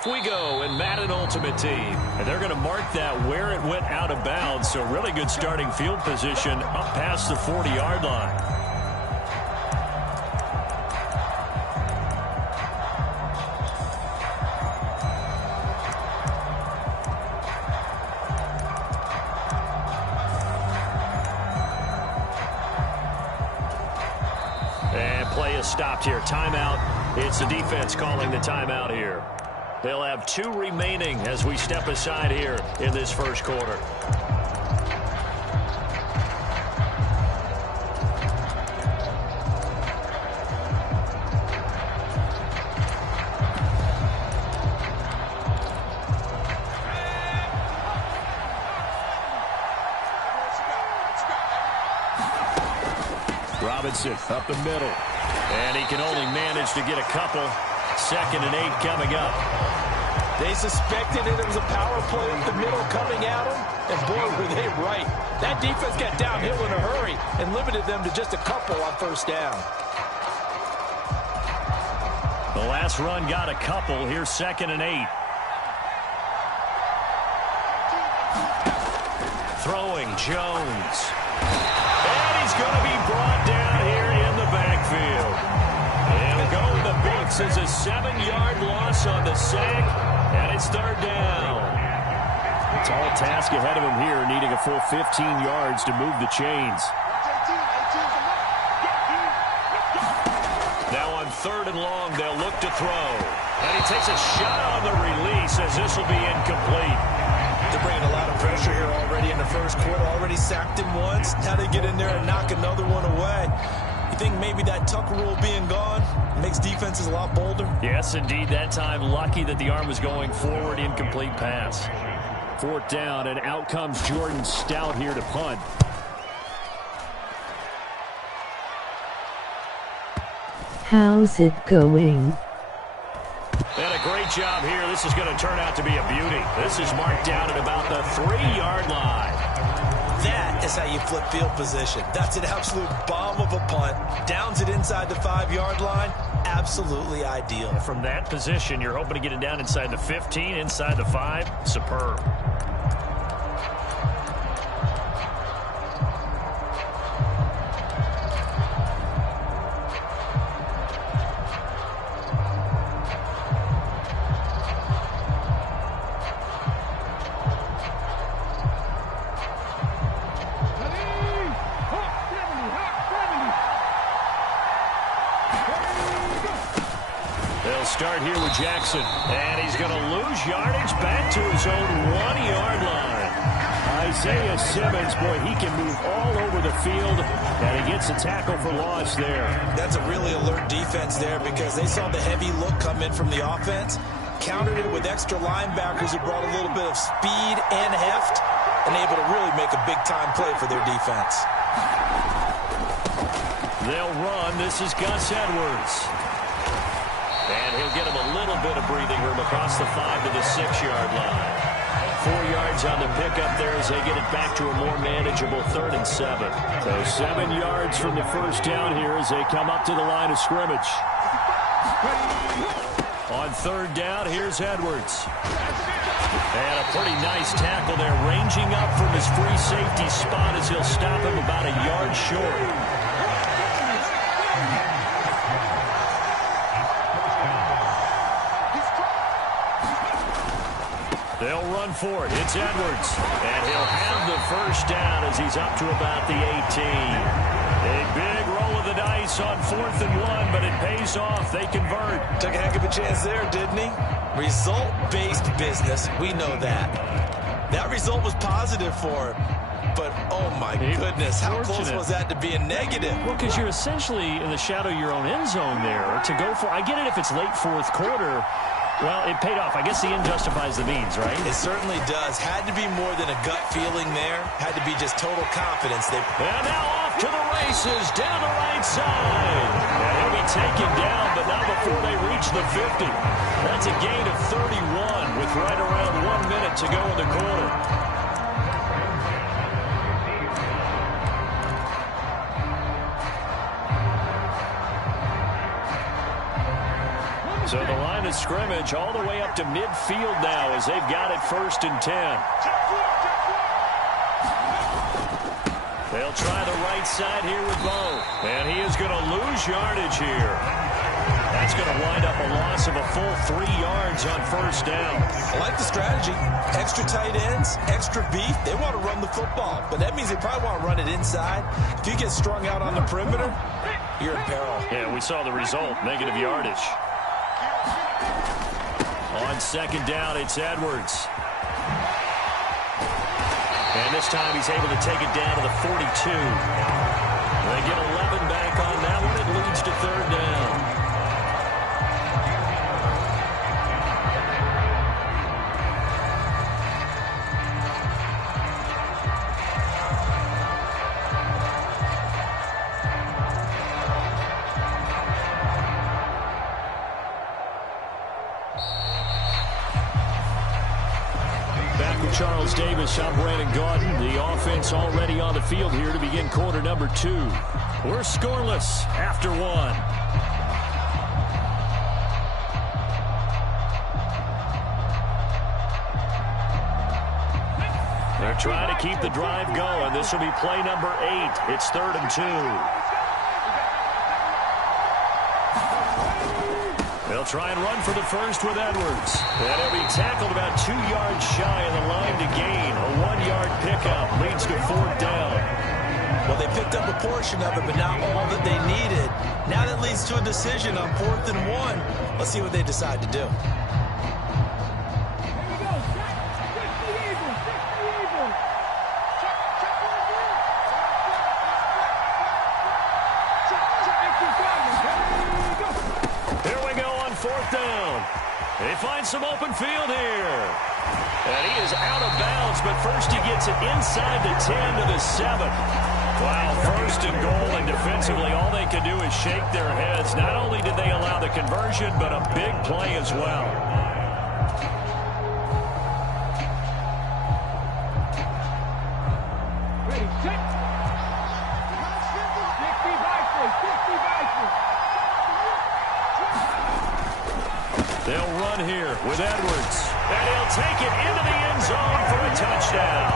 Off we go in Madden Ultimate Team. And they're going to mark that where it went out of bounds. So really good starting field position up past the 40-yard line. And play is stopped here. Timeout. It's the defense calling the timeout here. They'll have 2 remaining as we step aside here in this first quarter. Robinson up the middle. And he can only manage to get a couple. 2nd and 8 coming up. They suspected it was a power play up the middle coming at them. And boy, were they right. That defense got downhill in a hurry and limited them to just a couple on first down. The last run got a couple. Here's 2nd and 8. Throwing Jones. And he's going to be brought down here in the backfield. He'll go in the books as a 7-yard loss on the sack, and it's 3rd down. Tall task ahead of him here, needing a full 15 yards to move the chains. Now on 3rd and long, they'll look to throw. And he takes a shot on the release as this will be incomplete. They're bringing a lot of pressure here already in the first quarter. Already sacked him once. Now they get in there and knock another one away. You think maybe that Tucker rule being gone makes defenses a lot bolder? Yes, indeed. That time, lucky that the arm was going forward. Incomplete pass. 4th down, and out comes Jordan Stout here to punt. How's it going? And a great job here. This is going to turn out to be a beauty. This is marked down at about the 3-yard line. That is how you flip field position. That's an absolute bomb of a punt. Downs it inside the 5-yard line. Absolutely ideal. From that position, you're hoping to get it down inside the 15, inside the 5. Superb. Start here with Jackson, and he's going to lose yardage back to his own 1-yard line. Isaiah Simmons, boy, he can move all over the field, and he gets a tackle for loss there. That's a really alert defense there because they saw the heavy look come in from the offense, countered it with extra linebackers who brought a little bit of speed and heft, and able to really make a big-time play for their defense. They'll run. This is Gus Edwards. And he'll get him a little bit of breathing room across the 5 to the 6-yard line. 4 yards on the pickup there as they get it back to a more manageable 3rd and 7. So 7 yards from the first down here as they come up to the line of scrimmage. On 3rd down, here's Edwards. And a pretty nice tackle there, ranging up from his free safety spot as he'll stop him about a yard short. They'll run for it. It's Edwards. And he'll have the first down as he's up to about the 18. A big roll of the dice on 4th and 1, but it pays off. They convert. Took a heck of a chance there, didn't he? Result-based business. We know that. That result was positive for him. But, oh, my goodness, how close was that to being negative? Well, because you're essentially in the shadow of your own end zone there. To go for, I get it if it's late 4th quarter. Well, it paid off. I guess the end justifies the means, right? It certainly does. Had to be more than a gut feeling there. Had to be just total confidence. And now off to the races down the right side. And he'll be taken down, but not before they reach the 50. That's a gain of 31 with right around 1 minute to go in the quarter. So the line of of scrimmage all the way up to midfield now as they've got it 1st and 10. They'll try the right side here with Bo. And he is going to lose yardage here. That's going to wind up a loss of a full 3 yards on 1st down. I like the strategy. Extra tight ends, extra beef. They want to run the football, but that means they probably want to run it inside. If you get strung out on the perimeter, you're in peril. Yeah, we saw the result, negative yardage. On 2nd down, it's Edwards. And this time he's able to take it down to the 42. They get 11 back on that one. It leads to 3rd down. Charles Davis, I'm Brandon Gaudin. The offense already on the field here to begin quarter number 2. We're scoreless after 1. They're trying to keep the drive going. This will be play number 8. It's 3rd and 2. They'll try and run for the first with Edwards. And he'll be tackled about 2 yards shy of the line to gain. A 1-yard pickup leads to 4th down. Well, they picked up a portion of it, but not all that they needed. Now that leads to a decision on 4th and 1. Let's see what they decide to do. They find some open field here. And he is out of bounds, but first he gets it inside the 10 to the 7. Wow, 1st and goal, and defensively all they can do is shake their heads. Not only did they allow the conversion, but a big play as well. They'll run here with Edwards. And he'll take it into the end zone for a touchdown.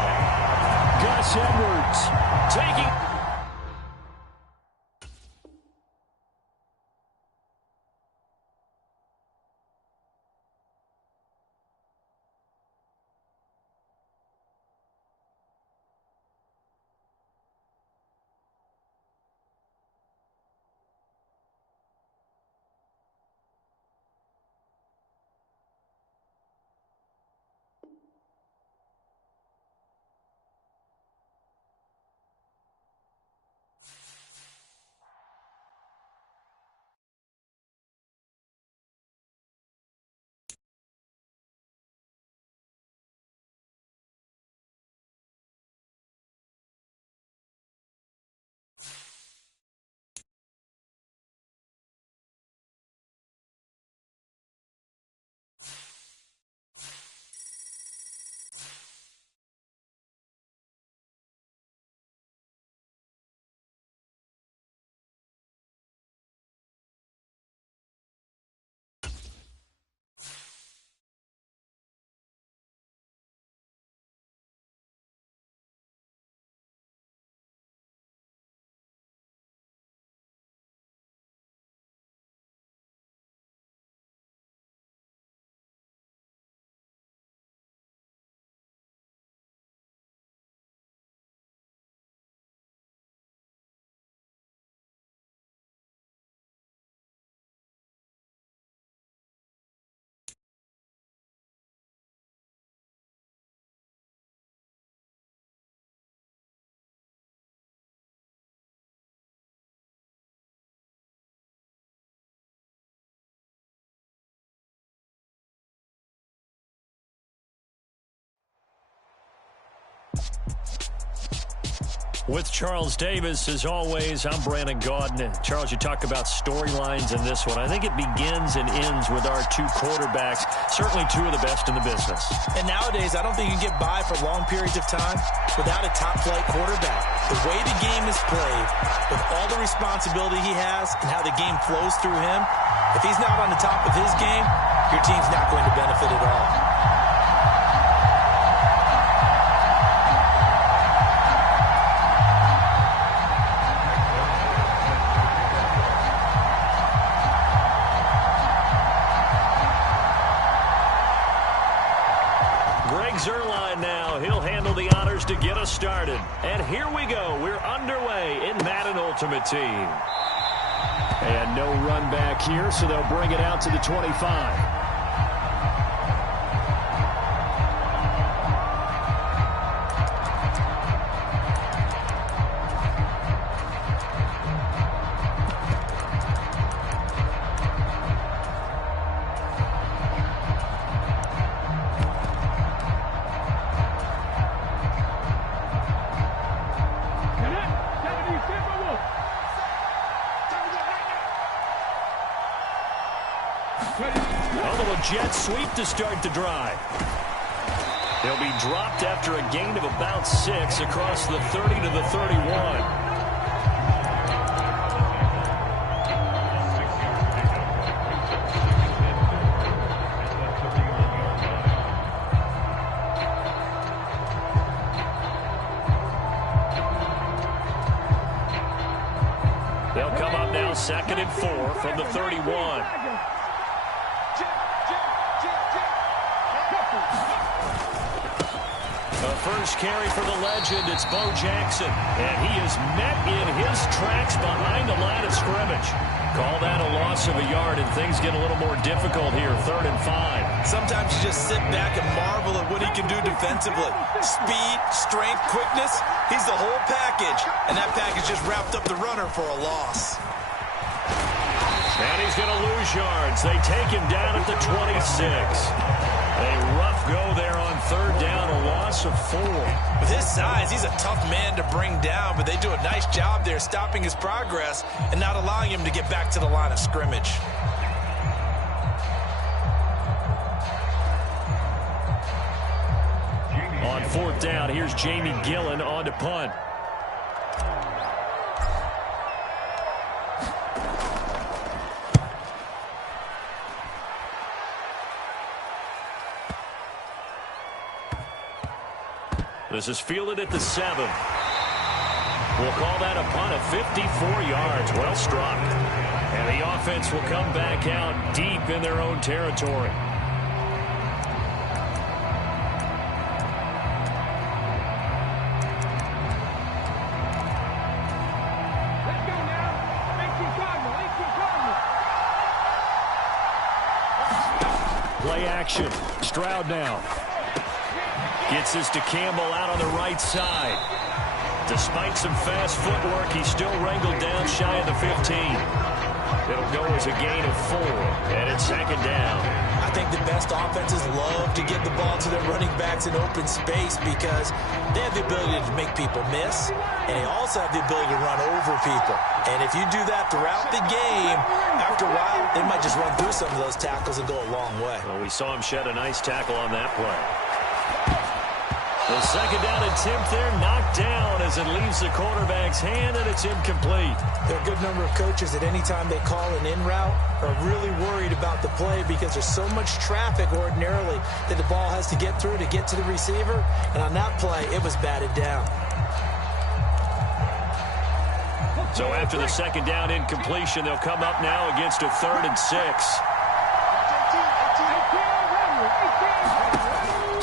Gus Edwards taking... With Charles Davis, as always, I'm Brandon Gaudin. Charles, you talk about storylines in this one. I think it begins and ends with our two quarterbacks, certainly two of the best in the business. And nowadays, I don't think you can get by for long periods of time without a top-flight quarterback. The way the game is played, with all the responsibility he has and how the game flows through him, if he's not on the top of his game, your team's not going to benefit at all. Zerline now. He'll handle the honors to get us started. And here we go. We're underway in Madden Ultimate Team. And no run back here, so they'll bring it out to the 25. A little jet sweep to start the drive. They'll be dropped after a gain of about 6 across the 30 to the 31. They'll come up now 2nd and 4 from the 31. First carry for the legend, it's Bo Jackson. And he is met in his tracks behind the line of scrimmage. Call that a loss of a yard, and things get a little more difficult here, 3rd and 5. Sometimes you just sit back and marvel at what he can do defensively. Speed, strength, quickness, he's the whole package. And that package just wrapped up the runner for a loss. And he's going to lose yards. They take him down at the 26. A rough go there on 3rd down, a loss of 4. With his size, he's a tough man to bring down, but they do a nice job there stopping his progress and not allowing him to get back to the line of scrimmage. On 4th down, here's Jamie Gillen on to punt. This is fielded at the 7. We'll call that a punt of 54 yards. Well struck. And the offense will come back out deep in their own territory. Let's go now. Play action. Stroud now. Gets this to Campbell out on the right side. Despite some fast footwork, he's still wrangled down shy of the 15. It'll go as a gain of 4, and it's 2nd down. I think the best offenses love to get the ball to their running backs in open space because they have the ability to make people miss, and they also have the ability to run over people. And if you do that throughout the game, after a while, they might just run through some of those tackles and go a long way. Well, we saw him shed a nice tackle on that play. The 2nd down attempt there knocked down as it leaves the quarterback's hand, and it's incomplete. There are a good number of coaches that any time they call an in route are really worried about the play because there's so much traffic ordinarily that the ball has to get through to get to the receiver. And on that play, it was batted down. So after the 2nd down incompletion, they'll come up now against a 3rd and 6.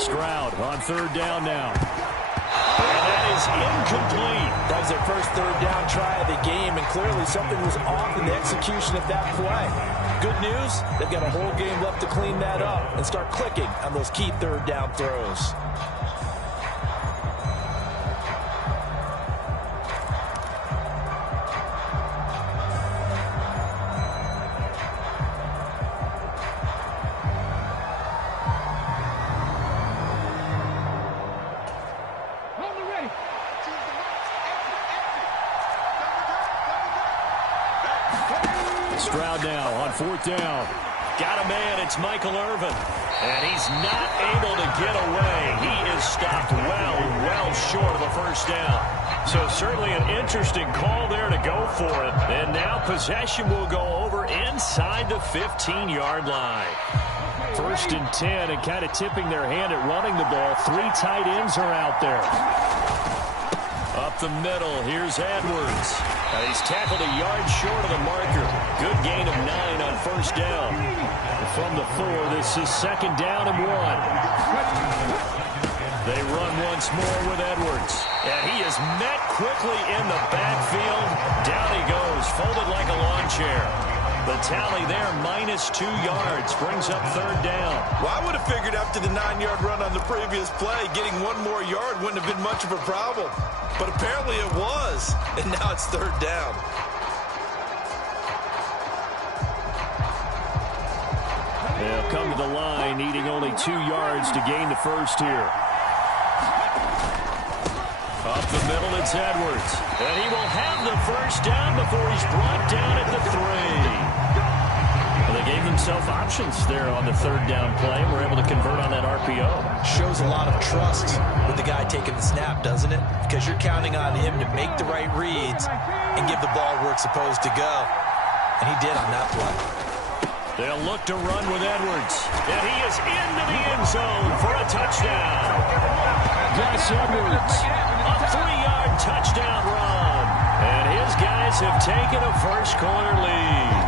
Stroud on 3rd down now. And that is incomplete. That was their first 3rd down try of the game, and clearly something was off in the execution of that play. Good news, they've got a whole game left to clean that up and start clicking on those key 3rd down throws. Stroud now on 4th down. Got a man. It's Michael Irvin. And he's not able to get away. He is stopped well short of a first down. So certainly an interesting call there to go for it. And now possession will go over inside the 15-yard line. 1st and 10, and kind of tipping their hand at running the ball. 3 tight ends are out there. Up the middle, here's Edwards. He's tackled a yard short of the marker. Good gain of 9 on 1st down. From the 4, this is 2nd down and 1. They run once more with Edwards. And he is met quickly in the backfield. Down he goes, folded like a lawn chair. The tally there, -2 yards, brings up 3rd down. Well, I would have figured after the 9-yard run on the previous play, getting 1 more yard wouldn't have been much of a problem. But apparently it was, and now it's 3rd down. They'll come to the line, needing only 2 yards to gain the first here. Up the middle, it's Edwards. And he will have the first down before he's brought down at the 3. Well, they gave themselves options there on the 3rd down play, and were able to convert on that RPO. Shows a lot of trust with the guy taking the snap, doesn't it? Because you're counting on him to make the right reads and give the ball where it's supposed to go. And he did on that play. They'll look to run with Edwards. And he is into the end zone for a touchdown. Gus Edwards, a 3-yard touchdown run. And his guys have taken a first-quarter lead.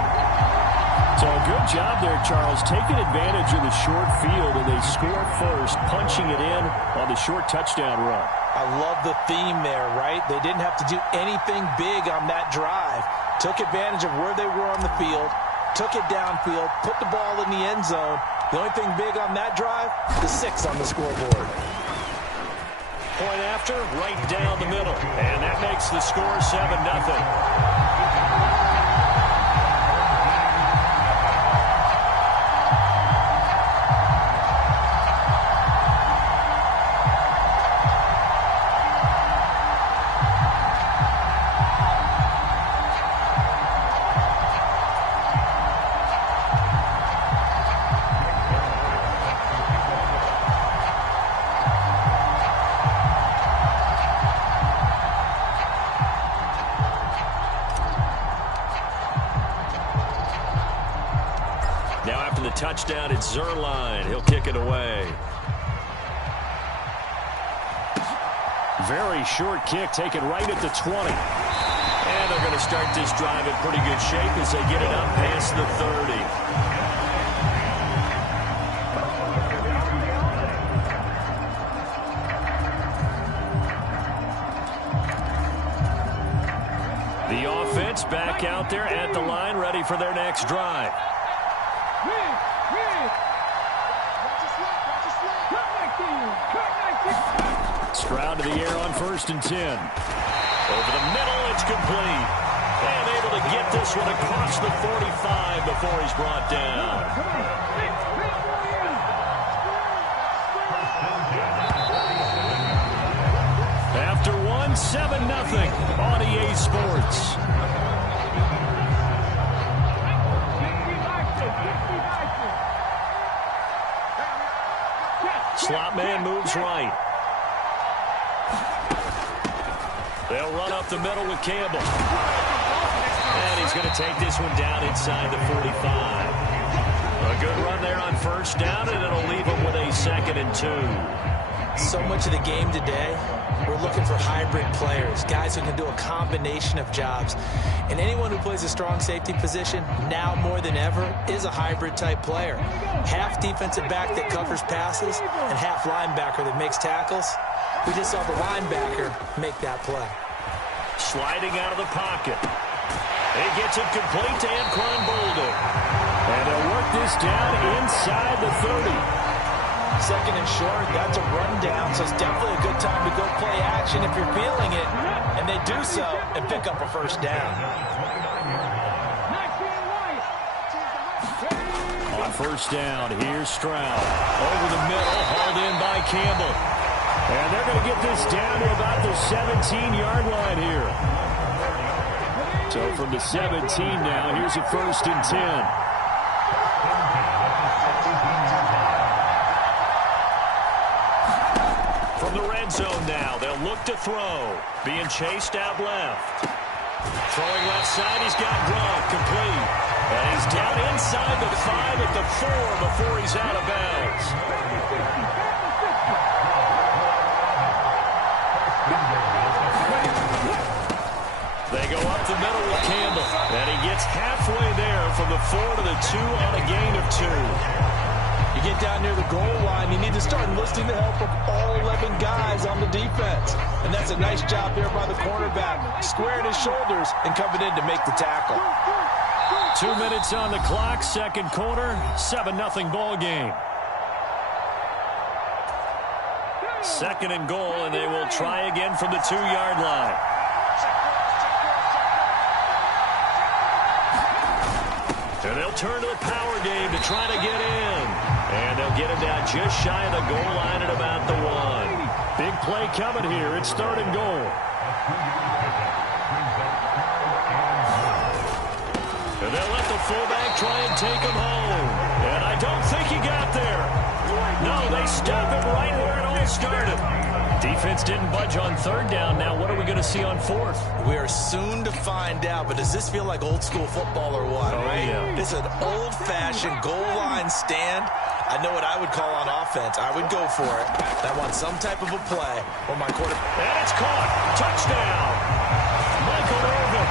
So a good job there, Charles, taking advantage of the short field, and they score first, punching it in on the short touchdown run. I love the theme there, right? They didn't have to do anything big on that drive. Took advantage of where they were on the field, took it downfield, put the ball in the end zone. The only thing big on that drive, the 6 on the scoreboard. Point after, right down the middle. And that makes the score 7-0. Touchdown, it's Zerline. He'll kick it away. Very short kick taken right at the 20. And they're going to start this drive in pretty good shape as they get it up past the 30. The offense back out there at the line, ready for their next drive. Stroud to the air on 1st and 10. Over the middle, it's complete. And able to get this one across the 45 before he's brought down. After 7-0 on EA Sports. Slot man moves right. They'll run up the middle with Campbell. And he's going to take this one down inside the 45. A good run there on 1st down, and it'll leave him with a 2nd and 2. So much of the game today, we're looking for hybrid players, guys who can do a combination of jobs. And anyone who plays a strong safety position, now more than ever, is a hybrid-type player. Half defensive back that covers passes and half linebacker that makes tackles. We just saw the linebacker make that play. Sliding out of the pocket. He gets it complete to Anquan Boldin. And they'll work this down inside the 30. 2nd and short, that's a rundown, so it's definitely a good time to go play action if you're feeling it. And they do so and pick up a 1st down. On 1st down, here's Stroud. Over the middle, hauled in by Campbell. And they're going to get this down to about the 17-yard line here. So from the 17 now, here's a 1st and 10. From the red zone now, they'll look to throw. Being chased out left. Throwing left side, he's got Gronk, complete. And he's down inside the 5 at the 4 before he's out of bounds. They go up the middle with Campbell. And he gets halfway there from the 4 to the 2 on a gain of 2. You get down near the goal line, you need to start enlisting the help of all 11 guys on the defense. And that's a nice job there by the cornerback, squaring his shoulders and coming in to make the tackle. 2 minutes on the clock, second quarter, 7-0 ball game. 2nd and goal, and they will try again from the 2-yard line. And they'll turn to the power game to try to get in. And they'll get him down just shy of the goal line at about the 1. Big play coming here. It's 3rd and goal. And they'll let the fullback try and take him home. And I don't think he got there. No, they stop it right where it all started. Defense didn't budge on 3rd down. Now what are we going to see on 4th? We are soon to find out, but does this feel like old school football or what, right? Yeah. It's an old-fashioned goal line stand. I know what I would call on offense. I would go for it. I want some type of a play or my quarterback. And it's caught. Touchdown. Michael Irvin.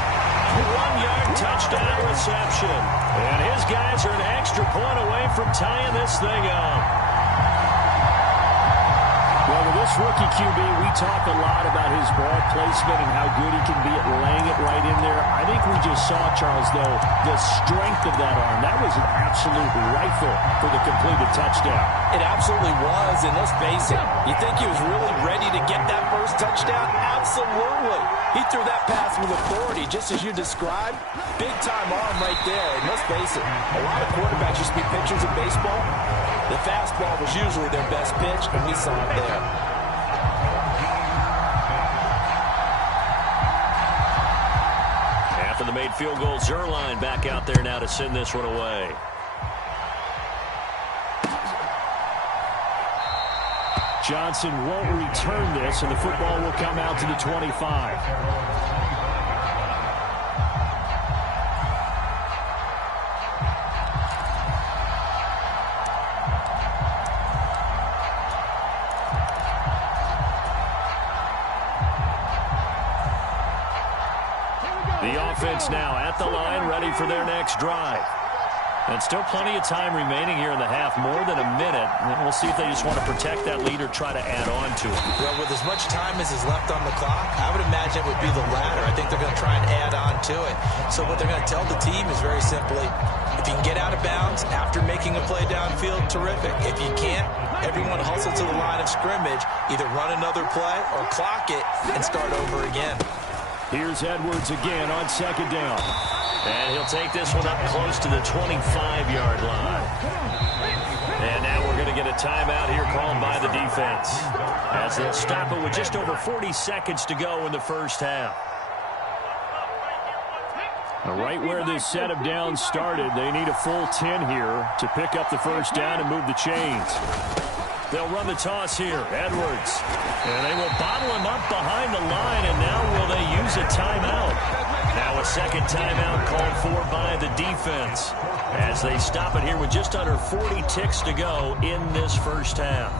1-yard touchdown reception. And his guys are an extra point away from tying this thing up. Well, with this rookie QB, we talk a lot about his ball placement and how good he can be at laying it right in there. I think we just saw, Charles, though, the strength of that arm. That was an absolute rifle for the completed touchdown. It absolutely was, and let's face it, you think he was really ready to get that first touchdown? Absolutely. He threw that pass with authority, just as you described. Big-time arm right there, and let's face it, a lot of quarterbacks used to be pitchers in baseball. The fastball was usually their best pitch, and we saw it there. After the made field goal, Zerline back out there now to send this one away. Johnson won't return this, and the football will come out to the 25. The offense now at the line, ready for their next drive. And still plenty of time remaining here in the half, more than a minute. And we'll see if they just want to protect that lead or try to add on to it. Well, with as much time as is left on the clock, I would imagine it would be the latter. I think they're going to try and add on to it. So what they're going to tell the team is very simply, if you can get out of bounds after making a play downfield, terrific. If you can't, everyone hustle to the line of scrimmage, either run another play or clock it and start over again. Here's Edwards again on 2nd down. And he'll take this one up close to the 25-yard line. And now we're going to get a timeout here called by the defense, as they'll stop it with just over 40 seconds to go in the first half. Now, right where this set of downs started, they need a full 10 here to pick up the first down and move the chains. They'll run the toss here. Edwards. And they will bottle him up behind the line, and now will they use a timeout? Now a second timeout called for by the defense as they stop it here with just under 40 ticks to go in this first half.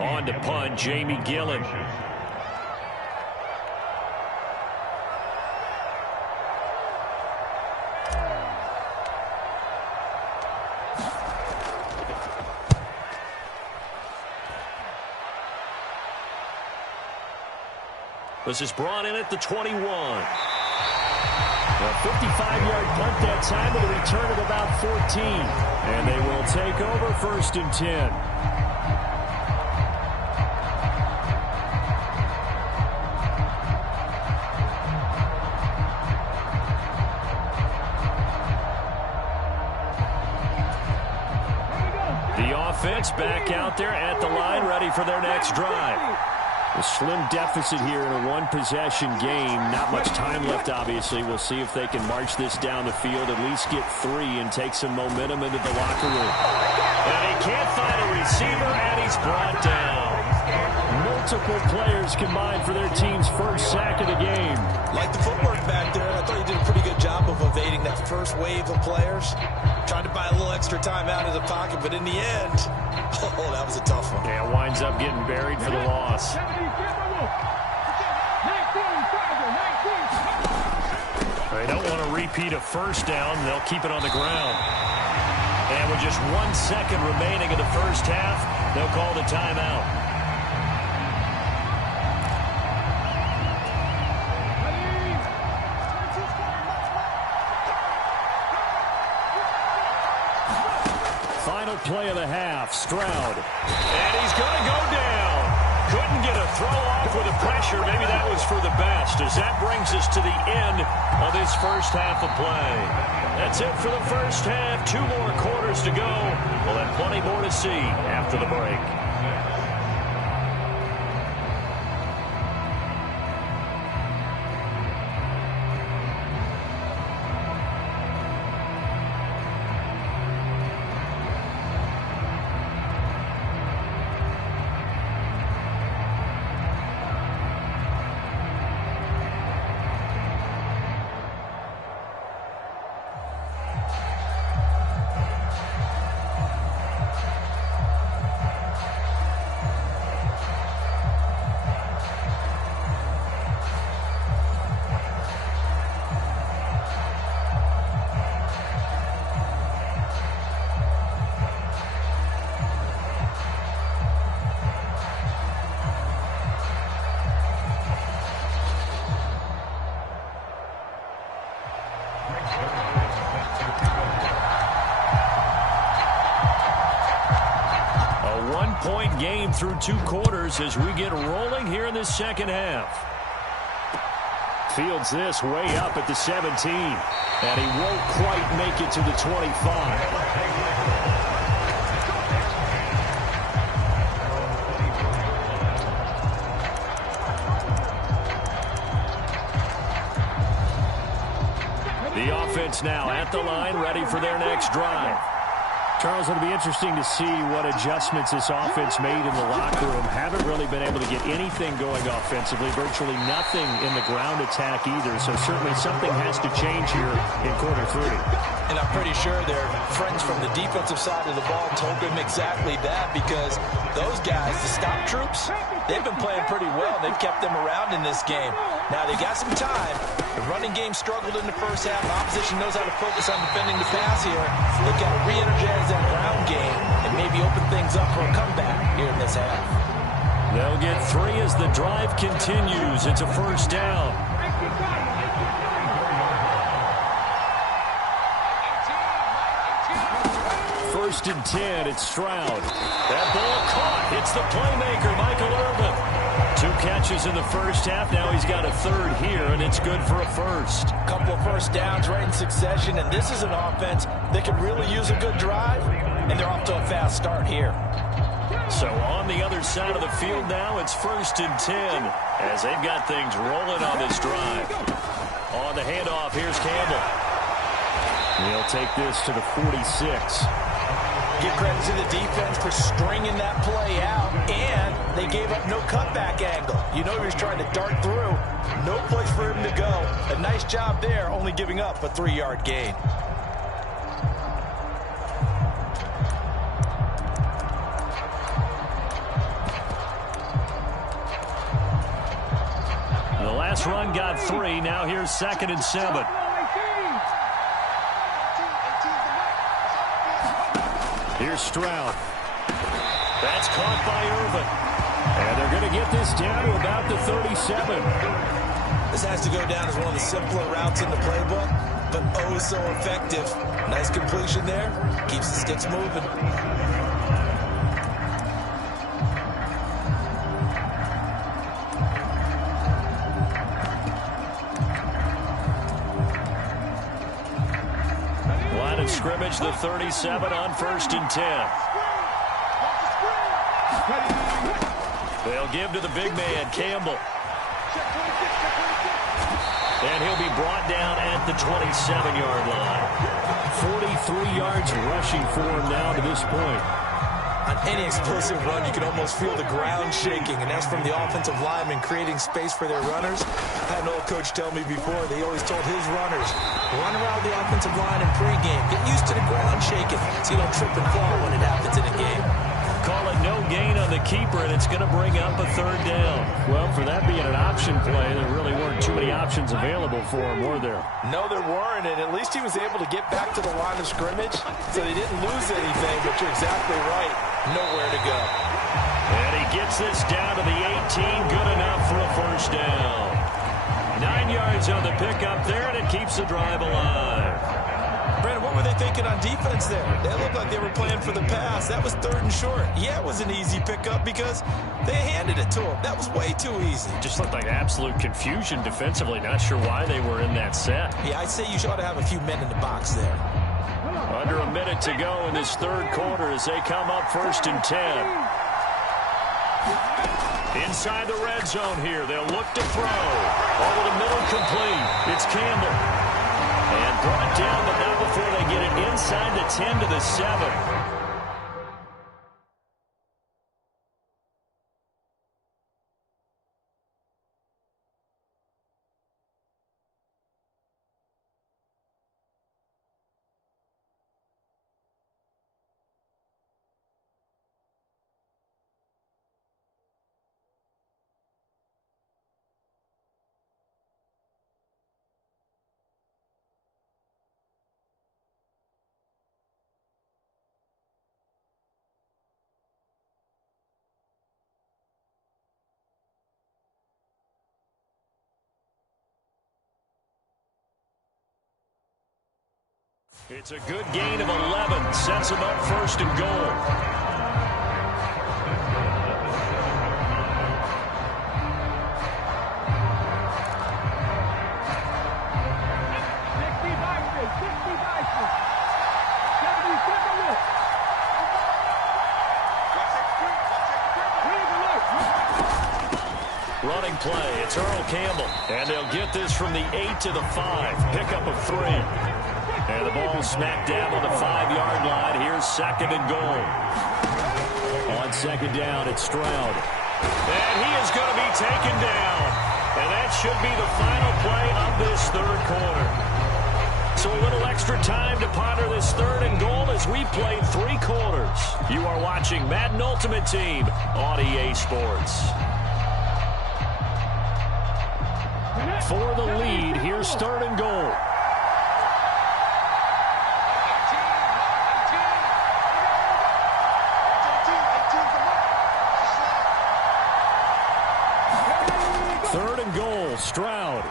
On to punt, Jamie Gillen. This is brought in at the 21. A 55-yard punt that time with a return of about 14. And they will take over 1st and 10. The offense back out there at the line, ready for their next drive. A slim deficit here in a one-possession game. Not much time left, obviously. We'll see if they can march this down the field, at least get 3 and take some momentum into the locker room. And he can't find a receiver, and he's brought down. Multiple players combined for their team's first sack of the game. Like the footwork back there, I thought he did a pretty good job of evading that first wave of players. Tried to buy a little extra time out of the pocket, but in the end, oh, that was a tough one. Yeah, winds up getting buried for the loss. They don't want to repeat a first down. They'll keep it on the ground. And with just 1 second remaining in the first half, they'll call the timeout. Final play of the half, Stroud. And he's going to go down. Couldn't get a throw off with the pressure. Maybe that was for the best, as that brings us to the end of this first half of play. That's it for the first half. 2 more quarters to go. We'll have plenty more to see after the break. One-point game through 2 quarters as we get rolling here in this second half. Fields this way up at the 17. And he won't quite make it to the 25. The offense now at the line, ready for their next drive. Charles, it'll be interesting to see what adjustments this offense made in the locker room. Haven't really been able to get anything going offensively, virtually nothing in the ground attack either. So certainly something has to change here in quarter 3. And I'm pretty sure their friends from the defensive side of the ball told them exactly that, because those guys, the stop troops, they've been playing pretty well. They've kept them around in this game. Now they got some time. The running game struggled in the first half. Opposition knows how to focus on defending the pass here. They've got to re-energize that ground game and maybe open things up for a comeback here in this half. They'll get 3 as the drive continues. It's a first down. First and 10, it's Stroud. That ball caught. Hits the playmaker, Michael Irvin. 2 catches in the first half. Now he's got a 3rd here, and it's good for a first. Couple of first downs right in succession, and this is an offense that could really use a good drive, and they're off to a fast start here. So on the other side of the field now, it's first and 10, as they've got things rolling on this drive. On the handoff, here's Campbell. He'll take this to the 46. Give credit to the defense for stringing that play out, and they gave up no cutback angle. You know he was trying to dart through. No place for him to go. A nice job there, only giving up a 3-yard gain. The last run got 3. Now here's 2nd and 7. Here's Stroud. That's caught by Irvin. And they're going to get this down to about the 37. This has to go down as one of the simpler routes in the playbook, but oh so effective. Nice completion there. Keeps the sticks moving. Line of scrimmage, the 37 on 1st and 10. They'll give to the big man, Campbell. And he'll be brought down at the 27-yard line. 43 yards rushing for him now to this point. On any explosive run, you can almost feel the ground shaking, and that's from the offensive linemen creating space for their runners. I had an old coach tell me before, they always told his runners, run around the offensive line in pregame. Get used to the ground shaking so you don't trip and fall when it happens in a game. Call it no gain on the keeper, and it's going to bring up a third down. Well, for that being an option play, there really weren't too many options available for him, were there? No, there weren't, and at least he was able to get back to the line of scrimmage, so they didn't lose anything, but you're exactly right. Nowhere to go. And he gets this down to the 18. Good enough for a first down. 9 yards on the pickup there, and it keeps the drive alive. Brandon, what were they thinking on defense there? They looked like they were playing for the pass. That was 3rd and short. Yeah, it was an easy pickup because they handed it to him. That was way too easy. Just looked like absolute confusion defensively. Not sure why they were in that set. Yeah, I'd say you ought to have a few men in the box there. Under a minute to go in this third quarter as they come up 1st and 10. Inside the red zone here. They'll look to throw. Over the middle complete. It's Campbell. And brought down, but not before they get it inside the 10 to the 7. It's a good gain of 11. Sets him up 1st and goal. Running play. It's Earl Campbell. And they'll get this from the 8 to the 5. Pickup of 3. And the ball smacked down on the 5-yard line. Here's 2nd and goal. On 2nd down, it's Stroud. And he is going to be taken down. And that should be the final play of this third quarter. So a little extra time to ponder this 3rd and goal as we played 3 quarters. You are watching Madden Ultimate Team on EA Sports. For the lead, here's 3rd and goal. Stroud.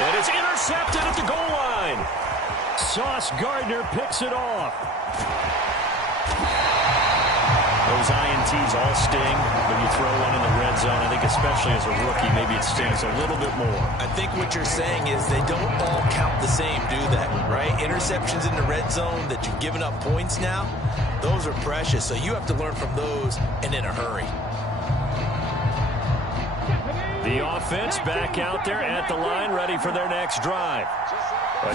And it's intercepted at the goal line. Sauce Gardner picks it off. Those INTs all sting when you throw one in the red zone. I think especially as a rookie, maybe it stings a little bit more. I think what you're saying is they don't all count the same, do they? Right? Interceptions in the red zone that you've given up points now, those are precious. So you have to learn from those and in a hurry. The offense back out there at the line, ready for their next drive.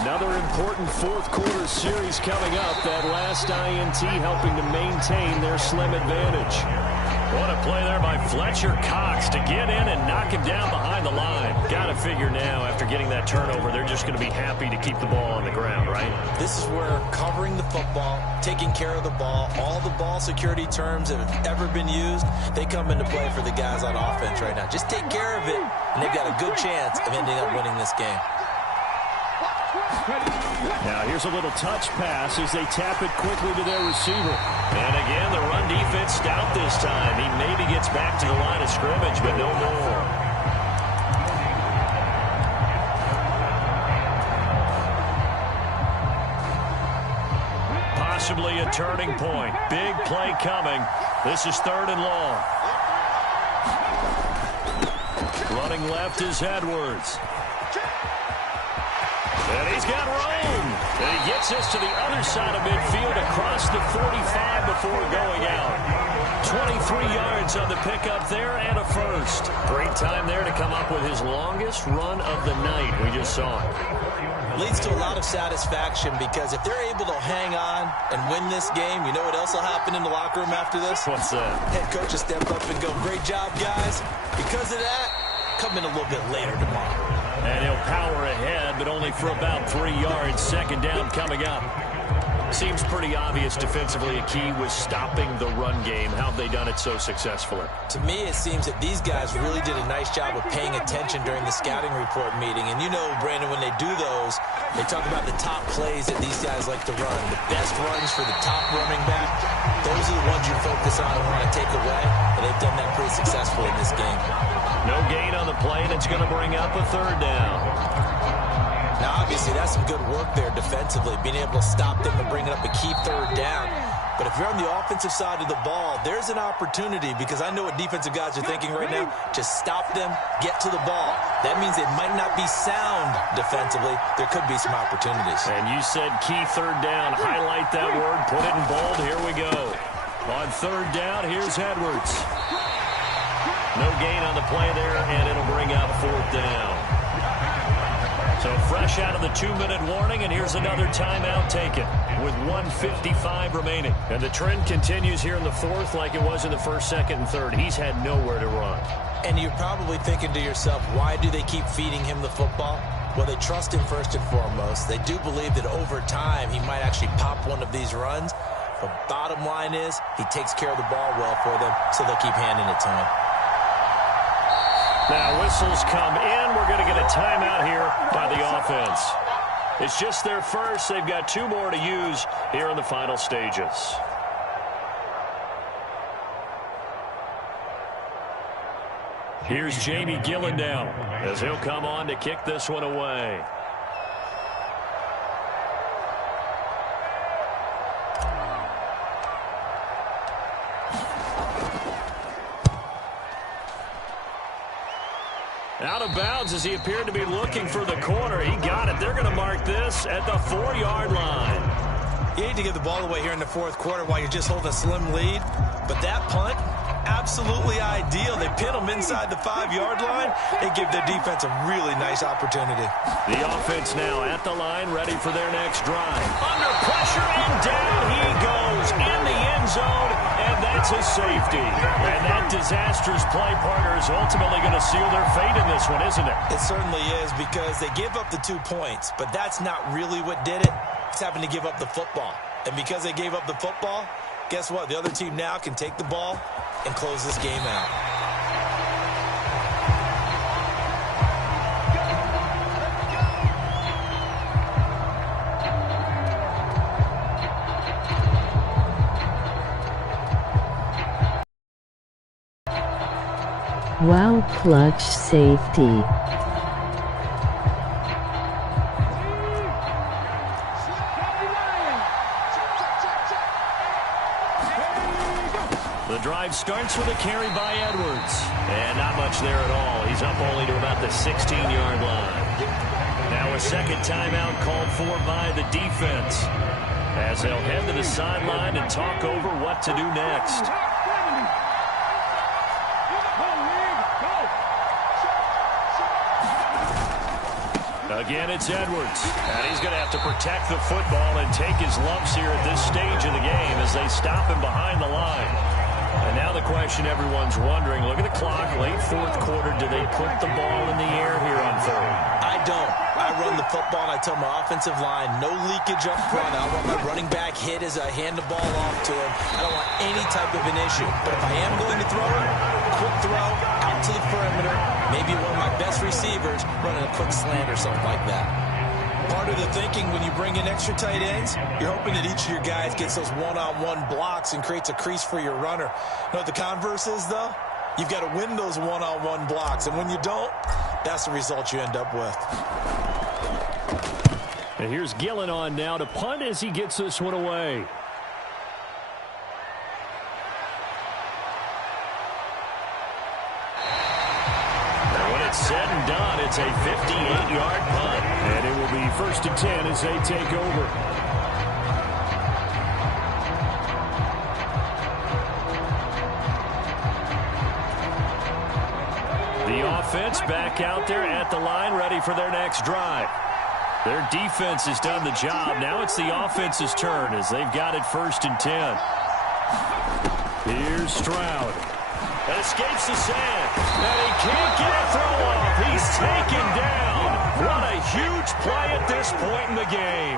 Another important fourth quarter series coming up. That last INT helping to maintain their slim advantage. What a play there by Fletcher Cox to get in and knock him down behind the line. Got to figure now, after getting that turnover, they're just going to be happy to keep the ball on the ground, right? This is where covering the football, taking care of the ball, all the ball security terms that have ever been used, they come into play for the guys on offense right now. Just take care of it, and they've got a good chance of ending up winning this game. Now here's a little touch pass as they tap it quickly to their receiver. And again, the run defense stout this time. He maybe gets back to the line of scrimmage, but no more. Possibly a turning point. Big play coming. This is 3rd and long. Running left is Edwards. And he's got room. And he gets us to the other side of midfield across the 45 before going out. 23 yards on the pickup there and a first. Great time there to come up with his longest run of the night. We just saw it. Leads to a lot of satisfaction because if they're able to hang on and win this game, you know what else will happen in the locker room after this? What's that? Head coach will step up and go, great job, guys. Because of that, come in a little bit later tomorrow. And he'll power ahead, but only for about 3 yards. Second down coming up. Seems pretty obvious defensively a key was stopping the run game. How have they done it so successfully? To me, it seems that these guys really did a nice job of paying attention during the scouting report meeting. And you know, Brandon, when they do those, they talk about the top plays that these guys like to run. The best runs for the top running back. Those are the ones you focus on and want to take away. And they've done that pretty successfully in this game. No gain on the play, and it's going to bring up a third down. Now, obviously, that's some good work there defensively, being able to stop them and bring it up a key third down. But if you're on the offensive side of the ball, there's an opportunity because I know what defensive guys are thinking right now. Just stop them, get to the ball. That means they might not be sound defensively. There could be some opportunities. And you said key third down. Highlight that word, put it in bold. Here we go. On third down, here's Edwards. No gain on the play there, and it'll bring up fourth down. So fresh out of the 2-minute warning, and here's another timeout taken with 1:55 remaining. And the trend continues here in the fourth like it was in the first, second, and third. He's had nowhere to run. And you're probably thinking to yourself, why do they keep feeding him the football? Well, they trust him first and foremost. They do believe that over time he might actually pop one of these runs. But bottom line is he takes care of the ball well for them, so they'll keep handing it to him. Now whistles come in. We're going to get a timeout here by the offense. It's just their first. They've got 2 more to use here in the final stages. Here's Jamie Gillen now as he'll come on to kick this one away. Out of bounds as he appeared to be looking for the corner. He got it. They're going to mark this at the 4-yard line. You hate to give the ball away here in the fourth quarter while you're just holding a slim lead. But that punt, absolutely ideal. They pin them inside the 5-yard line and give their defense a really nice opportunity. The offense now at the line, ready for their next drive. Under pressure, and down he goes in the end zone, and that's a safety. And that disastrous play partner is ultimately going to seal their fate in this one, isn't it? It certainly is because they give up the 2 points, but that's not really what did it. It's having to give up the football. And because they gave up the football, guess what? The other team now can take the ball and close this game out. Wow, clutch safety. The drive starts with a carry by Edwards. And not much there at all. He's up only to about the 16-yard line. Now a second timeout called for by the defense, as they'll head to the sideline and talk over what to do next. Again, it's Edwards. And he's going to have to protect the football and take his lumps here at this stage of the game as they stop him behind the line. And now the question everyone's wondering, look at the clock, late fourth quarter, do they put the ball in the air here on third? I don't. I run the football, and I tell my offensive line, no leakage up front. I don't want my running back hit as I hand the ball off to him. I don't want any type of an issue. But if I am going to throw it, quick throw, out to the perimeter, maybe one of my best receivers running a quick slant or something like that. Part of the thinking when you bring in extra tight ends, you're hoping that each of your guys gets those one-on-one blocks and creates a crease for your runner. You know what the converse is, though? You've got to win those one-on-one blocks, and when you don't, that's the result you end up with. And here's Gillen on now to punt as he gets this one away. Said and done, it's a 58-yard punt. And it will be 1st and 10 as they take over. offense back out there at the line, ready for their next drive. Their defense has done the job. Now it's the offense's turn as they've got it 1st and 10. Here's Stroud. Escapes the sand. And he can't get a throw off. He's taken down. What a huge play at this point in the game.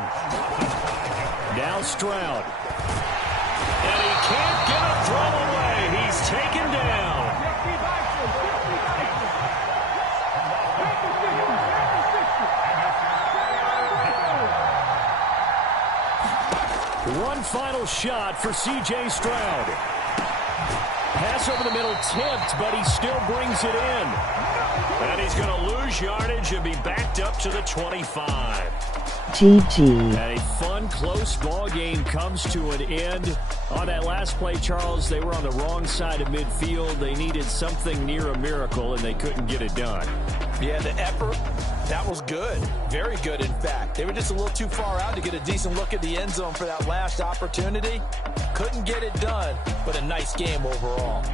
Now Stroud. And he can't get a throw away. He's taken down. One final shot for C.J. Stroud. Pass over the middle, tipped, but he still brings it in. And he's going to lose yardage and be backed up to the 25. GG. And a fun, close ball game comes to an end. On that last play, Charles, they were on the wrong side of midfield. They needed something near a miracle, and they couldn't get it done. Yeah, the effort, that was good. Very good, in fact. They were just a little too far out to get a decent look at the end zone for that last opportunity. Couldn't get it done, but a nice game overall.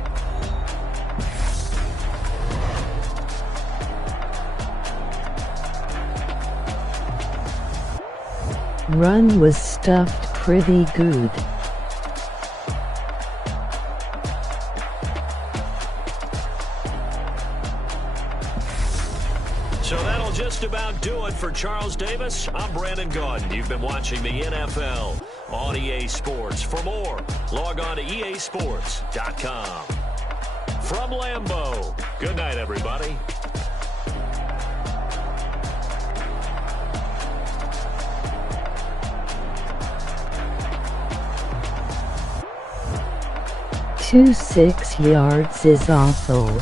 Run was stuffed pretty good. So that'll just about do it for Charles Davis. I'm Brandon Gaudin. You've been watching the NFL on EA Sports. For more, log on to easports.com. From Lambeau, good night, everybody. Two 6 yards is awful.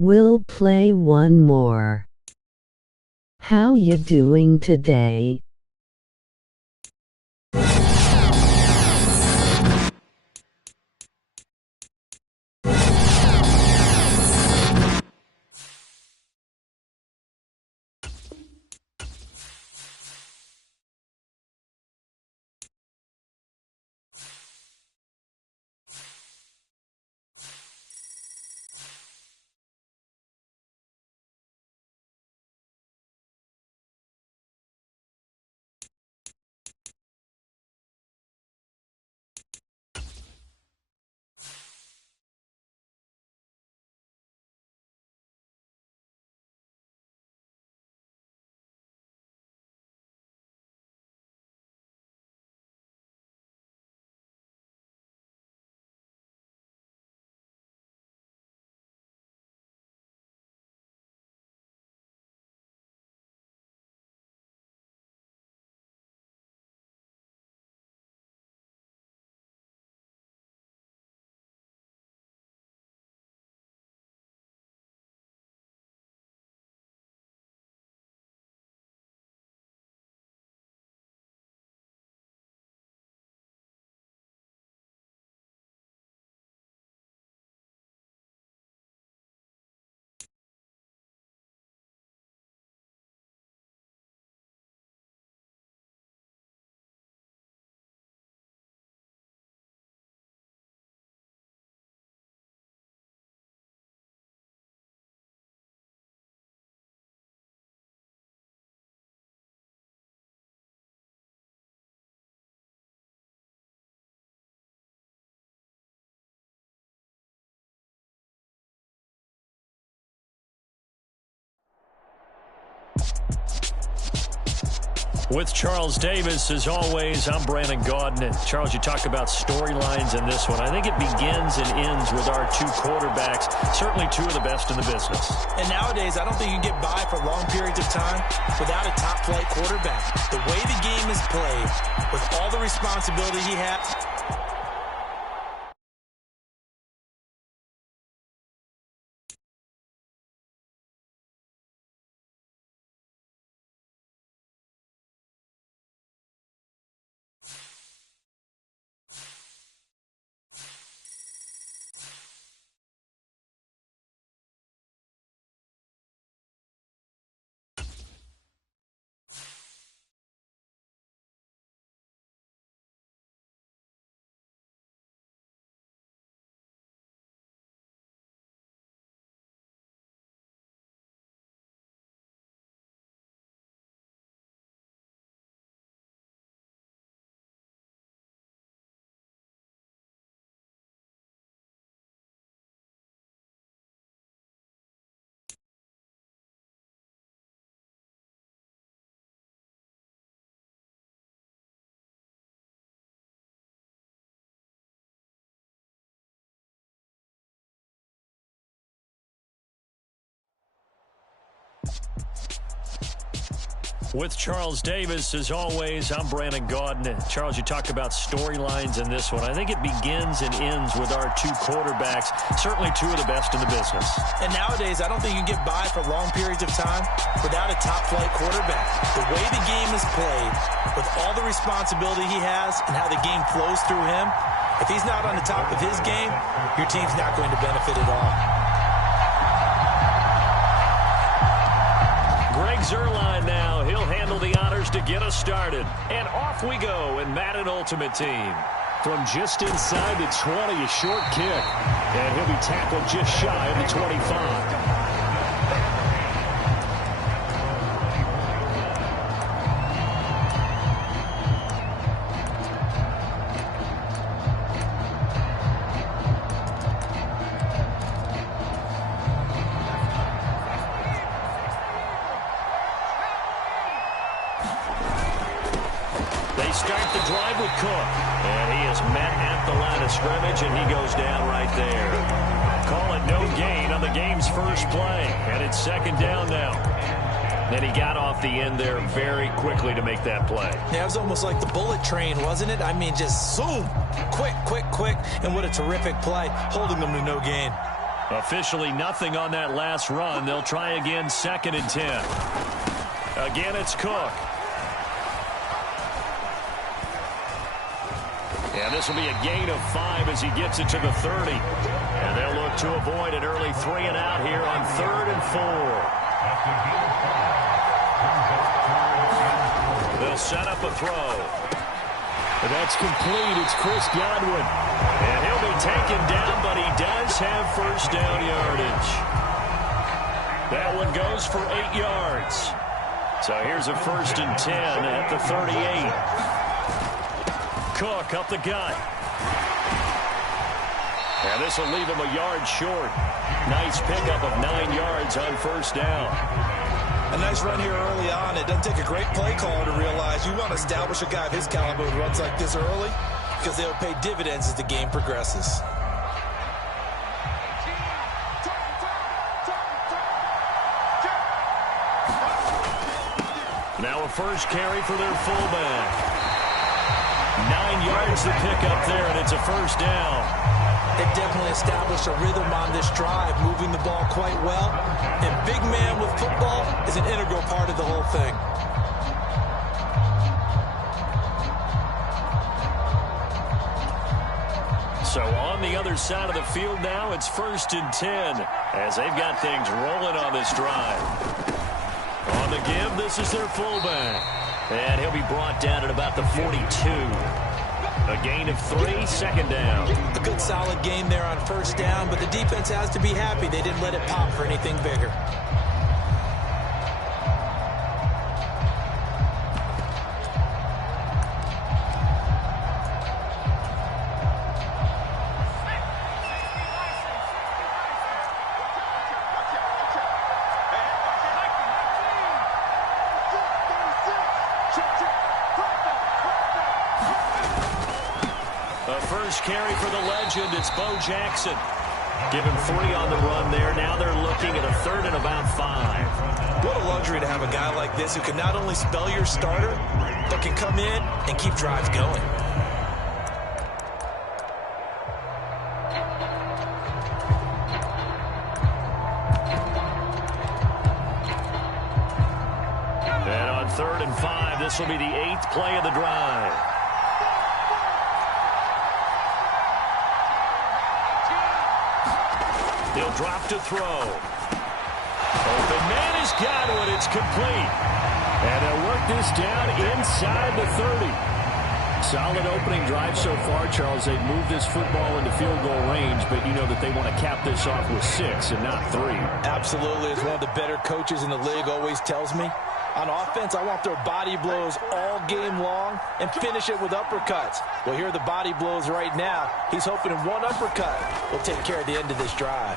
We'll play one more. How you doing today? With Charles Davis, as always, I'm Brandon Gaudin. And Charles, you talk about storylines in this one. I think it begins and ends with our two quarterbacks, certainly two of the best in the business. And nowadays, I don't think you can get by for long periods of time without a top-flight quarterback. The way the game is played, with all the responsibility he has. With Charles Davis, as always, I'm Brandon Gaudin. Charles, you talk about storylines in this one. I think it begins and ends with our two quarterbacks, certainly two of the best in the business. And nowadays, I don't think you can get by for long periods of time without a top-flight quarterback. The way the game is played, with all the responsibility he has and how the game flows through him, if he's not on the top of his game, your team's not going to benefit at all. Greg Zuerlein now. He'll handle the honors to get us started. And off we go in Madden Ultimate Team. From just inside the 20, a short kick. And he'll be tackled just shy of the 25. They start the drive with Cook. And he is met at the line of scrimmage, and he goes down right there. Call it no gain on the game's first play. And it's second down now. Then he got off the end there very quickly to make that play. Yeah, it was almost like the bullet train, wasn't it? I mean, just zoom. Quick, quick, quick. And what a terrific play, holding them to no gain. Officially nothing on that last run. They'll try again, 2nd and 10. Again, it's Cook. And this will be a gain of 5 as he gets it to the 30. And they'll look to avoid an early 3 and out here on 3rd and 4. They'll set up a throw. That's complete. It's Chris Godwin. And he'll be taken down, but he does have first down yardage. That one goes for 8 yards. So here's a 1st and 10 at the 38. Cook up the gut. And this will leave him a yard short. Nice pickup of 9 yards on first down. A nice run here early on. It doesn't take a great play caller to realize you want to establish a guy of his caliber who runs like this early, because they'll pay dividends as the game progresses. Now a first carry for their fullback. 9 yards to pick up there, and it's a first down. They've definitely established a rhythm on this drive, moving the ball quite well. And big man with football is an integral part of the whole thing. So on the other side of the field now, it's 1st and 10 as they've got things rolling on this drive. On the give, this is their fullback. And he'll be brought down at about the 42. A gain of 3, 2nd down. A good solid game there on first down, but the defense has to be happy they didn't let it pop for anything bigger. Check. first carry for the legend. It's Bo Jackson. Give him 3 on the run there. Now they're looking at a 3rd and about 5. What a luxury to have a guy like this who can not only spell your starter, but can come in and keep drives going. And on 3rd and 5, this will be the 8th play of the drive. He'll drop to throw. Open man has got it. It's complete. And they'll work this down inside the 30. Solid opening drive so far, Charles. They've moved this football into field goal range, but you know that they want to cap this off with 6 and not 3. Absolutely. As one of the better coaches in the league always tells me, on offense, I want their body blows all game long and finish it with uppercuts. Well, here are the body blows right now. He's hoping in one uppercut will take care of the end of this drive.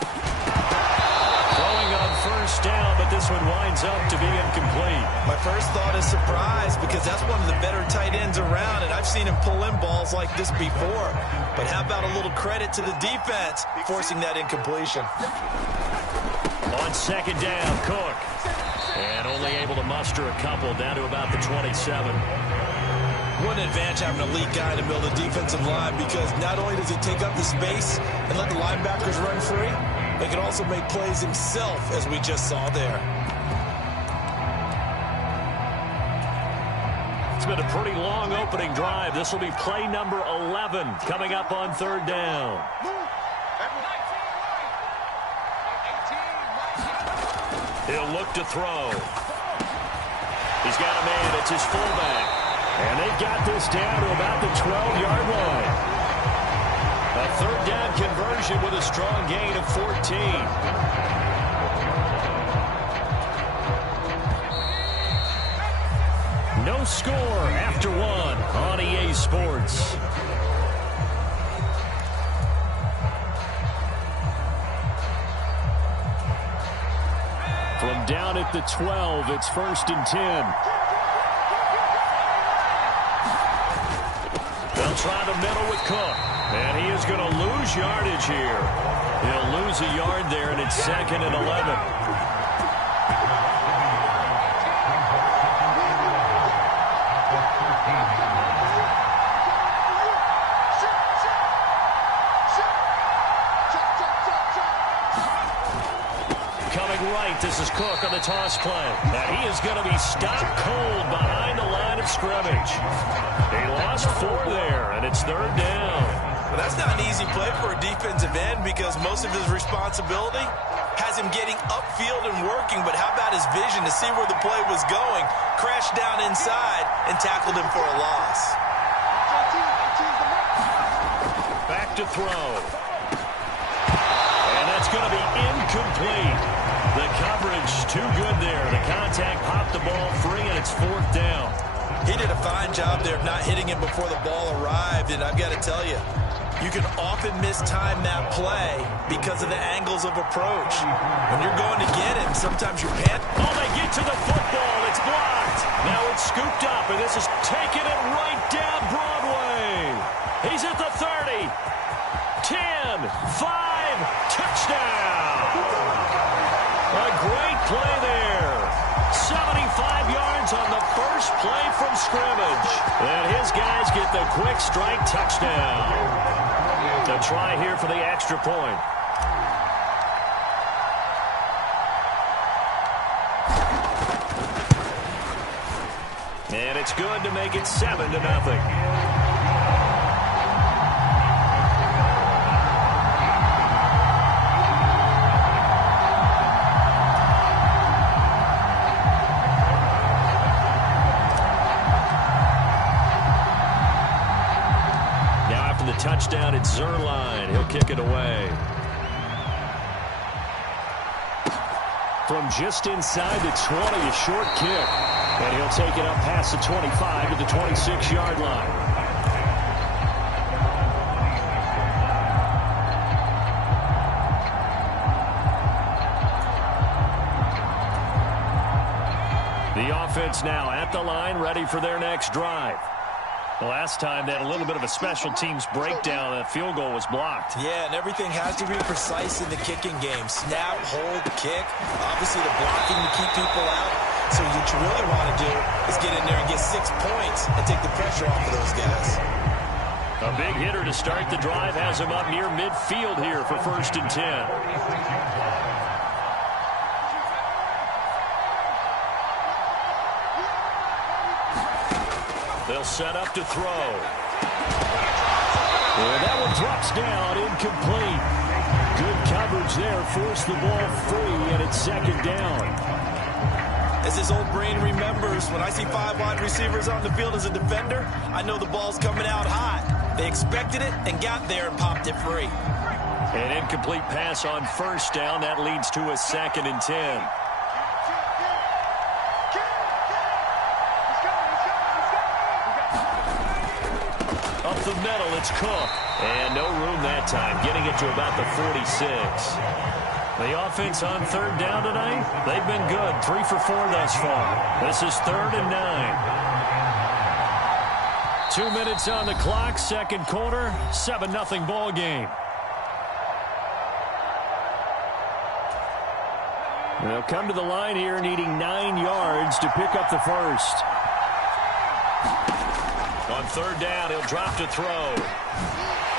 Throwing on first down, but this one winds up to be incomplete. My first thought is surprise because that's one of the better tight ends around, and I've seen him pull in balls like this before. But how about a little credit to the defense forcing that incompletion? On 2nd down, Cook. And only able to muster a couple down to about the 27. What an advantage having an elite guy in the middle of the defensive line because not only does he take up the space and let the linebackers run free, but he can also make plays himself, as we just saw there. It's been a pretty long opening drive. This will be play number 11 coming up on 3rd down. He'll look to throw. He's got a man. It's his fullback. And they've got this down to about the 12-yard line. A 3rd down conversion with a strong gain of 14. No score after 1 on EA Sports. From down at the 12, it's 1st and 10. They'll try the middle with Cook. And he is going to lose yardage here. He'll lose a yard there, and it's 2nd and 11. This is Cook on the toss play. And he is going to be stopped cold behind the line of scrimmage. He lost 4 there, and it's 3rd down. Well, that's not an easy play for a defensive end because most of his responsibility has him getting upfield and working. But how about his vision to see where the play was going? Crashed down inside and tackled him for a loss. Back to throw. And that's going to be incomplete. The coverage too good there. The contact popped the ball free, and it's 4th down. He did a fine job there of not hitting him before the ball arrived, and I've got to tell you, you can often mistime that play because of the angles of approach. When you're going to get him, sometimes you're panic. Oh, they get to the football. It's blocked. Now it's scooped up, and this is taking it right down Broadway. He's at the 30. 10, 5, touchdown. A great play there. 75 yards on the first play from scrimmage. And his guys get the quick strike touchdown. To try here for the extra point. And it's good to make it 7-0. Touchdown at Zerline. He'll kick it away. From just inside the 20, a short kick. And he'll take it up past the 25 to the 26-yard line. The offense now at the line, ready for their next drive. Last time they had a little bit of a special teams breakdown. That field goal was blocked. Yeah, and everything has to be precise in the kicking game. Snap, hold, kick. Obviously the blocking to keep people out. So what you really want to do is get in there and get 6 points and take the pressure off of those guys. A big hitter to start the drive has him up near midfield here for 1st and 10. They'll set up to throw. And that one drops down, incomplete. Good coverage there, forced the ball free, and it's 2nd down. As his old brain remembers, when I see 5 wide receivers on the field as a defender, I know the ball's coming out hot. They expected it and got there and popped it free. An incomplete pass on 1st down. That leads to a 2nd and 10. Up the middle, it's Cook. And no room that time, getting it to about the 46. The offense on 3rd down tonight, they've been good. 3 for 4 thus far. This is 3rd and 9. 2 minutes on the clock, 2nd quarter, 7-0 ball game. They'll come to the line here needing 9 yards to pick up the first. On 3rd down, he'll drop to throw.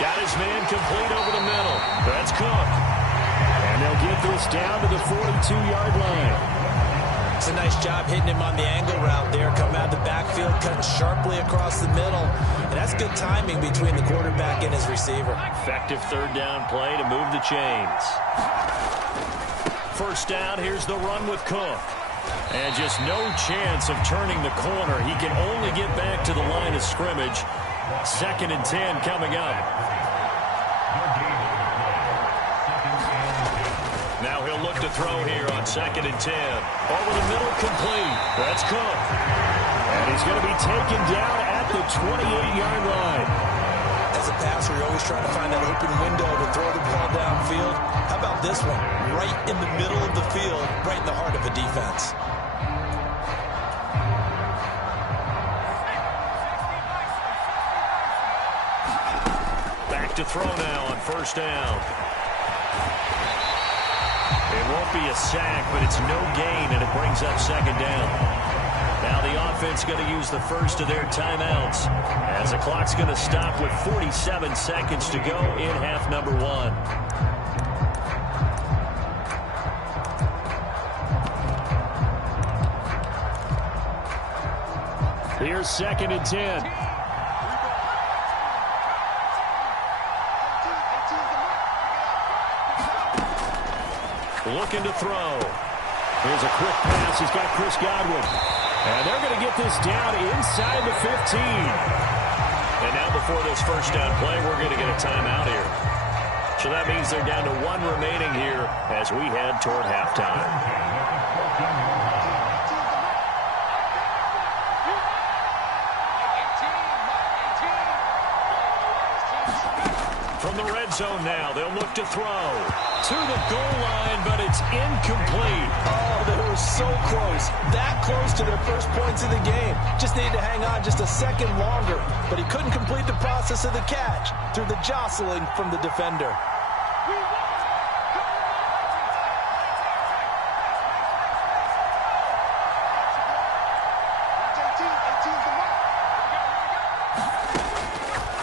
Got his man complete over the middle. That's Cook. And they'll get this down to the 42-yard line. It's a nice job hitting him on the angle route there. Come out of the backfield, cutting sharply across the middle. And that's good timing between the quarterback and his receiver. Effective 3rd down play to move the chains. 1st down, here's the run with Cook. And just no chance of turning the corner. He can only get back to the line of scrimmage. 2nd and 10 coming up. Now he'll look to throw here on 2nd and 10. Over the middle, complete. That's Cook. And he's going to be taken down at the 28-yard line. As a passer, you're always trying to find that open window to throw the ball downfield. How about this one? Right in the middle of the field, right in the heart of a defense. Back to throw now on 1st down. It won't be a sack, but it's no gain, and it brings up 2nd down. Now the offense going to use the first of their timeouts as the clock's going to stop with 47 seconds to go in half number 1. Here's 2nd and 10. Looking to throw. Here's a quick pass. He's got Chris Godwin. And they're going to get this down inside the 15. And now before this 1st down play, we're going to get a timeout here. So that means they're down to 1 remaining here as we head toward halftime. From the red zone now, they'll look to throw. To the goal line, but it's incomplete. Oh, they were so close. That close to their first points of the game. Just needed to hang on just a second longer. But he couldn't complete the process of the catch through the jostling from the defender.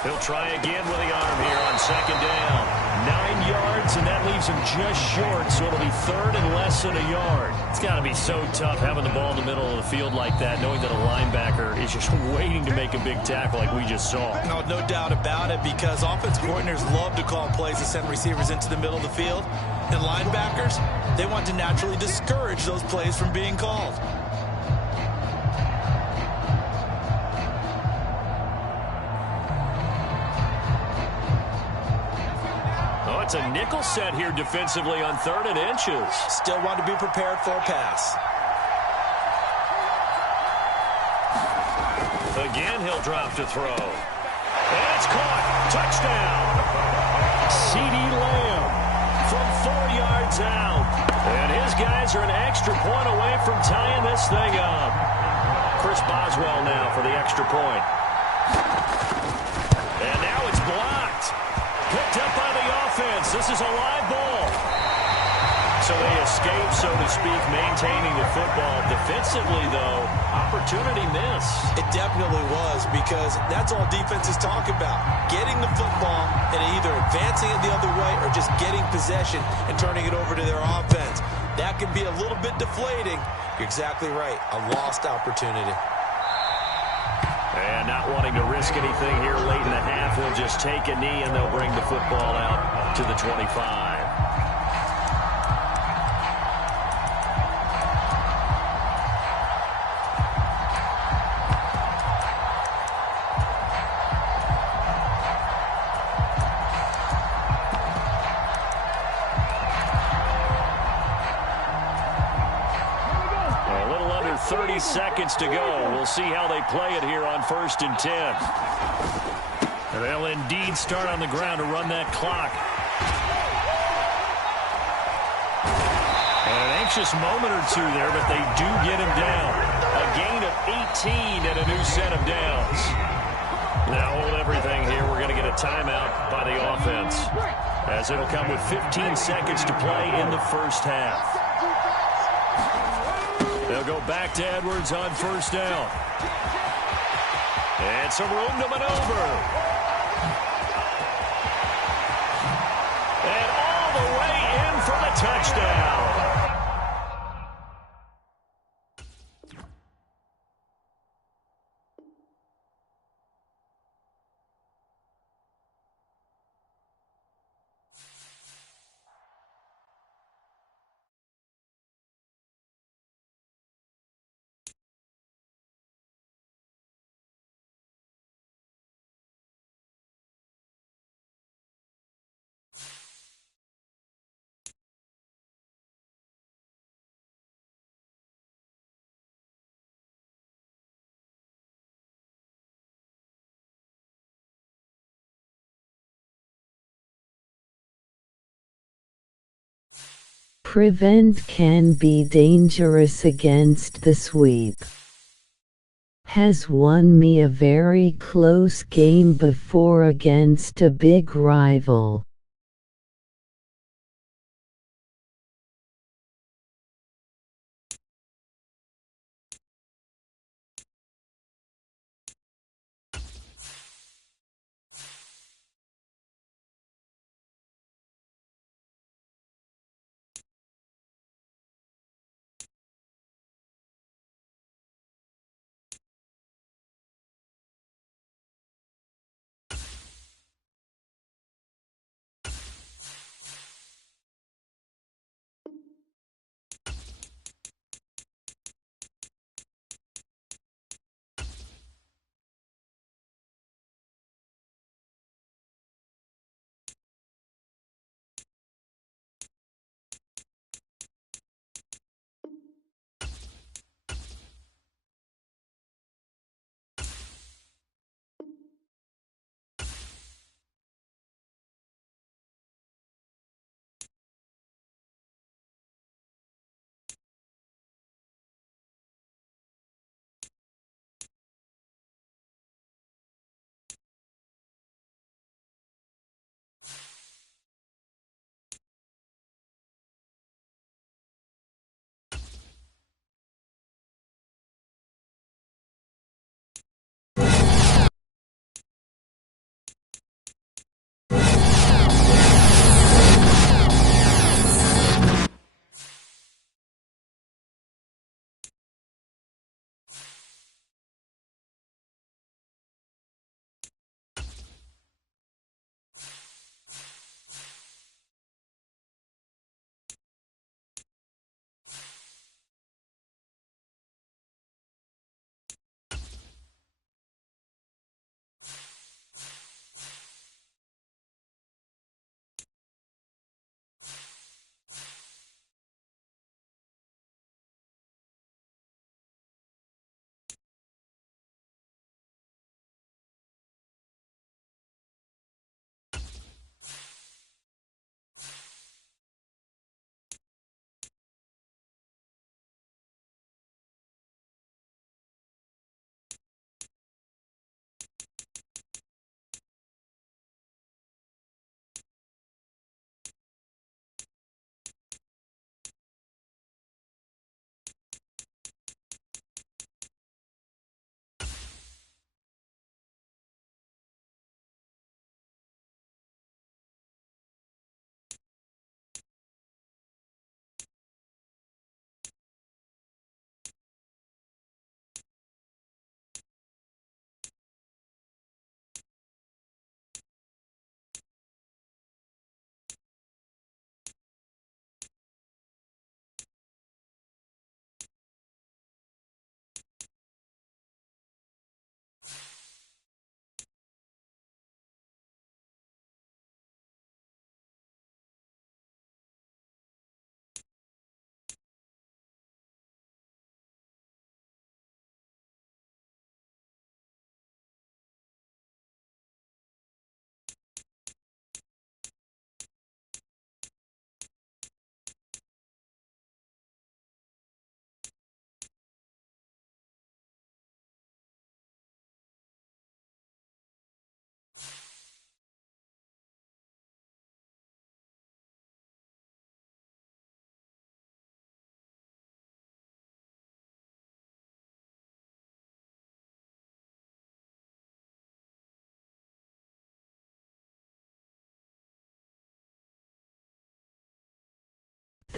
He'll try again with the arm here on 2nd down. 9 yards, and that leaves him just short, so it'll be 3rd and less than a yard. It's got to be so tough having the ball in the middle of the field like that, knowing that a linebacker is just waiting to make a big tackle like we just saw. No doubt about it, because offensive coordinators love to call plays to send receivers into the middle of the field. And linebackers, they want to naturally discourage those plays from being called. It's a nickel set here defensively on 3rd and inches. Still want to be prepared for a pass. Again, he'll drop to throw. And it's caught. Touchdown. C.D. Lamb from 4 yards out. And his guys are an extra point away from tying this thing up. Chris Boswell now for the extra point. This is a live ball. So they escape, so to speak, maintaining the football. Defensively, though, opportunity miss. It definitely was, because that's all defenses talk about. Getting the football and either advancing it the other way or just getting possession and turning it over to their offense. That can be a little bit deflating. You're exactly right. A lost opportunity. And not wanting to risk anything here late in the half, they'll just take a knee and they'll bring the football out to the 25. A little under 30 seconds to go. We'll see how they play it here on 1st and 10. They'll indeed start on the ground to run that clock. And an anxious moment or two there, but they do get him down. A gain of 18 and a new set of downs. Now hold everything here. We're going to get a timeout by the offense, as it'll come with 15 seconds to play in the first half. They'll go back to Edwards on 1st down. And some room to maneuver. And all the way in for the touchdown. Prevent can be dangerous against the sweep. Has won me a very close game before against a big rival.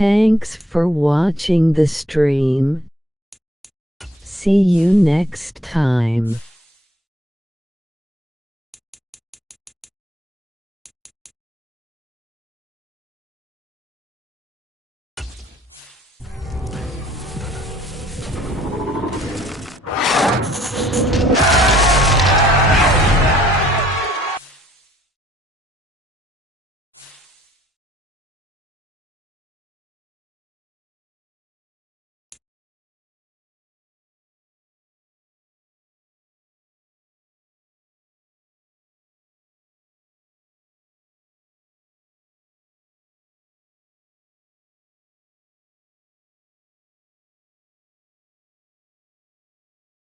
Thanks for watching the stream. See you next time.